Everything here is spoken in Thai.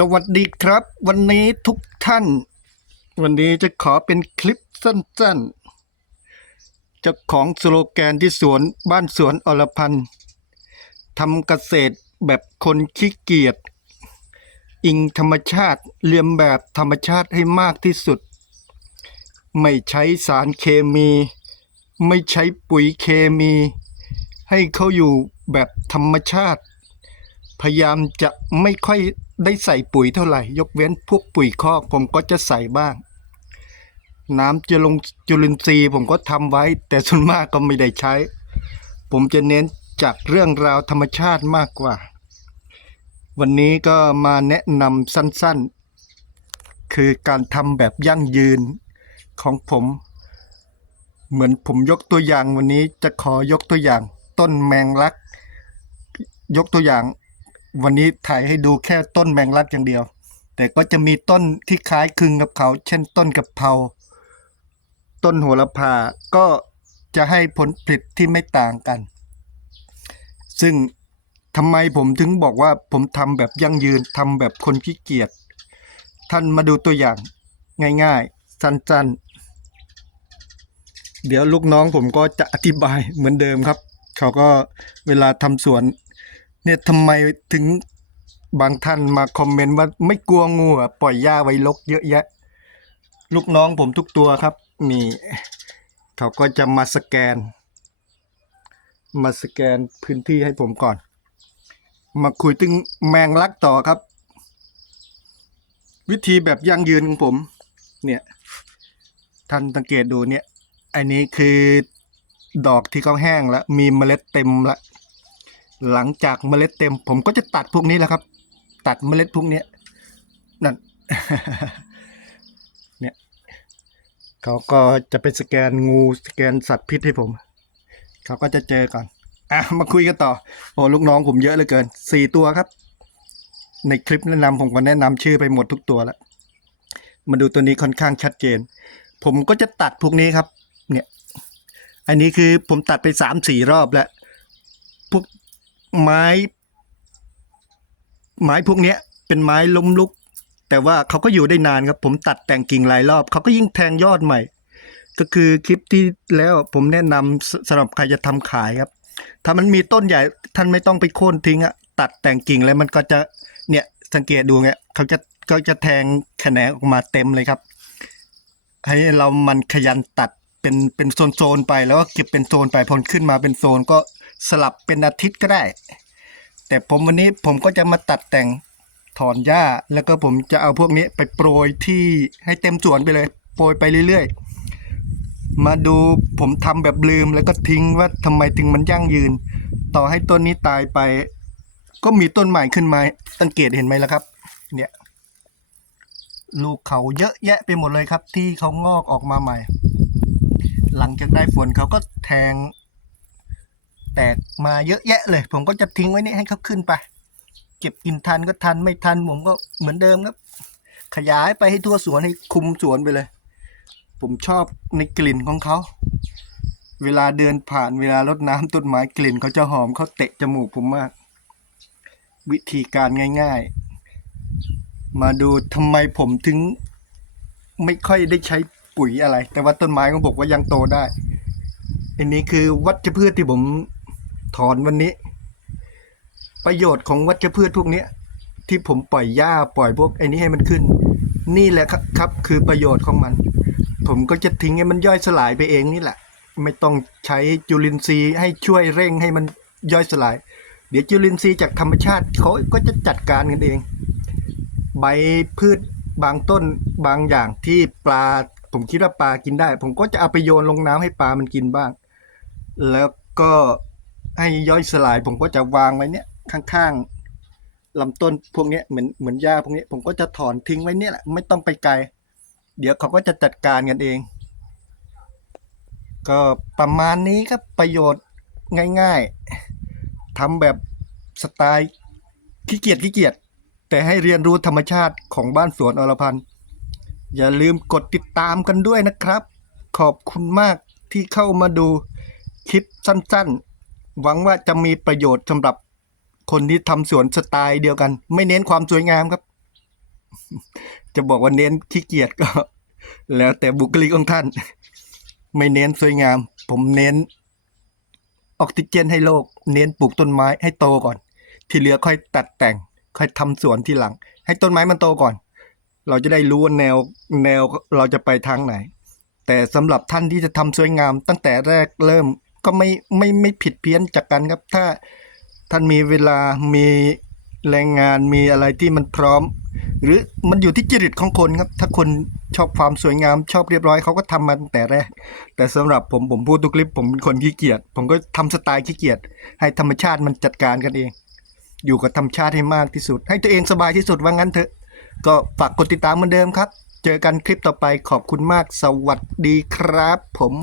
สวัสดีครับ วันนี้ทุกท่าน วันนี้จะขอเป็นคลิปสั้นๆจ้าของสโลแกนที่สวนบ้านสวนอรพันธ์ทำเกษตรแบบคนขี้เกียจอิงธรรมชาติเรียมแบบธรรมชาติให้มากที่สุด ไม่ใช้สารเคมี ไม่ใช้ปุ๋ยเคมี ให้เขาอยู่แบบธรรมชาติ พยายามจะไม่ค่อย ได้ใส่ปุ๋ยเท่าไหร่ ยกเว้นพวกปุ๋ยคอกผมก็จะใส่บ้าง น้ำจะลงจุลินทรีย์ผมก็ทำไว้ แต่ส่วนมากก็ไม่ได้ใช้ ผมจะเน้นจากเรื่องราวธรรมชาติมากกว่า วันนี้ก็มาแนะนำสั้นๆ คือการทำแบบยั่งยืนของผม เหมือนผมยกตัวอย่างวันนี้จะขอยกตัวอย่างต้นแมงลัก ยกตัวอย่าง วันนี้ถ่ายให้ดูแค่ต้นแมงลักอย่างเดียว แต่ก็จะมีต้นที่คล้ายคลึงกับเขา เช่นต้นกะเพราต้นโหระพาก็จะให้ผลผลิตที่ไม่ต่างกัน ซึ่งทำไมผมถึงบอกว่าผมทำแบบยั่งยืนทำแบบคนขี้เกียจท่านมาดูตัวอย่างง่ายๆ สั้นๆ เดี๋ยวลูกน้องผมก็จะอธิบายเหมือนเดิมครับ เขาก็เวลาทำสวน เนี่ยทำไมถึงบางท่านมาคอมเมนต์ว่าไม่กลัวงูอะปล่อยหญ้าไว้ลกเยอะแยะ ลูกน้องผมทุกตัวครับมีเขาก็จะมาสแกน มาสแกนพื้นที่ให้ผมก่อน มาคุยถึงแมงลักต่อครับ วิธีแบบยั่งยืนของผม เนี่ยท่านสังเกตดูเนี่ย อันนี้คือดอกที่เขาแห้งแล้ว มีเมล็ดเต็มแล้ว หลังจากเมล็ดเต็ม ผมก็จะตัดพวกนี้แหละครับ ตัดเมล็ดพวกนี้นั่นเนี่ยเขาก็จะไปสแกนงูสแกนสัตว์พิษให้ผม เขาก็จะเจอก่อนอะมาคุยกันต่อโอ้ลูกน้องผมเยอะเหลือเกินสี่ตัวครับ ในคลิปแนะนำผมก็แนะนำชื่อไปหมดทุกตัวแล้วมาดูตัวนี้ค่อนข้างชัดเจน ผมก็จะตัดพวกนี้ครับ เนี่ย อันนี้คือผมตัดไปสามสี่รอบแล้ว พวก ไม้ ไม้พวกเนี้ย เป็นไม้ล้มลุก แต่ว่าเขาก็อยู่ได้นานครับ ผมตัดแต่งกิ่งหลายรอบ เขาก็ยิ่งแทงยอดใหม่ ก็คือคลิปที่แล้วผมแนะนำสำหรับใครจะทำขายครับ ถ้ามันมีต้นใหญ่ท่านไม่ต้องไปโค่นทิ้งอะตัดแต่งกิ่งแล้วมันก็จะเนี่ยสังเกตดูเนี่ยเขาจะก็จะแทงแขนงออกมาเต็มเลยครับ ให้เรามันขยันตัดเป็นเป็นโซนๆไปแล้วก็เก็บเป็นโซนไปพอขึ้นมาเป็นโซนก็ สลับเป็นอาทิตย์ก็ได้ แต่ผมวันนี้ผมก็จะมาตัดแต่งถอนหญ้า แล้วก็ผมจะเอาพวกนี้ไปโปรยที่ให้เต็มสวนไปเลย โปรยไปเรื่อยๆ มาดูผมทำแบบลืมแล้วก็ทิ้งว่าทำไมถึงมันยั่งยืน ต่อให้ต้นนี้ตายไป ก็มีต้นใหม่ขึ้นมาสังเกตเห็นไหมล่ะครับ เนี่ยลูกเขาเยอะแยะไปหมดเลยครับ ที่เขางอกออกมาใหม่ หลังจากได้ฝนเขาก็แทง แตกมาเยอะแยะเลย ผมก็จะทิ้งไว้นี่ให้เขาขึ้นไป เก็บกินทันก็ทันไม่ทันผมก็เหมือนเดิมครับ ขยายไปให้ทั่วสวนให้คุมสวนไปเลย ผมชอบในกลิ่นของเขา เวลาเดินผ่านเวลารดน้ำต้นไม้กลิ่นเขาจะหอมเขาเตะจมูกผมมาก วิธีการง่าย ๆ มาดูทำไมผมถึงไม่ค่อยได้ใช้ปุ๋ยอะไร แต่ว่าต้นไม้ของผมก็ยังโตได้ อันนี้คือวัชพืชที่ผม ถอนวันนี้ ประโยชน์ของวัชพืชพวกนี้ที่ผมปล่อยหญ้าปล่อยพวกไอ้นี้ให้มันขึ้น นี่แหละครับครับ คือประโยชน์ของมัน ผมก็จะทิ้งให้มันย่อยสลายไปเองนี่แหละ ไม่ต้องใช้จุลินทรีย์ให้ช่วยเร่งให้มันย่อยสลาย เดี๋ยวจุลินทรีย์จากธรรมชาติเขาก็จะจัดการกันเอง ใบพืชบางต้นบางอย่างที่ปลา ผมคิดว่าปลากินได้ ผมก็จะเอาไปโยนลงน้ำให้ปลามันกินบ้าง แล้วก็ ให้ย่อยสลาย ผมก็จะวางไว้เนี่ยข้างๆลำต้นพวกเนี้ยเหมือนเหมือนหญ้าพวกนี้ผมก็จะถอนทิ้งไว้เนี่ยแหละไม่ต้องไปไกล เดี๋ยวเขาก็จะจัดการกันเอง ก็ประมาณนี้ครับประโยชน์ง่ายๆทำแบบสไตล์ขี้เกียจขี้เกียจแต่ให้เรียนรู้ธรรมชาติของบ้านสวนอรพันธ์อย่าลืมกดติดตามกันด้วยนะครับ ขอบคุณมากที่เข้ามาดูคลิปสั้น ๆ หวังว่าจะมีประโยชน์สำหรับคนที่ทำสวนสไตล์เดียวกัน ไม่เน้นความสวยงามครับ จะบอกว่าเน้นขี้เกียจก็ แล้วแต่บุคลิกของท่าน ไม่เน้นสวยงาม ผมเน้น ออกซิเจนให้โลก เน้นปลูกต้นไม้ให้โตก่อน ที่เหลือค่อยตัดแต่ง ค่อยทำสวนที่หลัง ให้ต้นไม้มันโตก่อน เราจะได้รู้ว่าแนวแนวเราจะไปทางไหน แต่สำหรับท่านที่จะทำสวยงาม ตั้งแต่แรกเริ่ม ก็ไม่ไม่ไม่ผิดเพี้ยนจากกันครับ ถ้าท่านมีเวลามีแรงงานมีอะไรที่มันพร้อม หรือมันอยู่ที่จริตของคนครับ ถ้าคนชอบความสวยงาม ชอบเรียบร้อยเขาก็ทำมาตั้งแต่แรก แต่สำหรับผมผมพูดทุกคลิป ผมเป็นคนขี้เกียจผมก็ทำสไตล์ขี้เกียจให้ธรรมชาติมันจัดการกันเอง อยู่กับธรรมชาติให้มากที่สุด ให้ตัวเองสบายที่สุดว่างั้นเถอะก็ฝากกดติดตามเหมือนเดิมครับ เจอกันคลิปต่อไปขอบคุณมากสวัสดีครับผม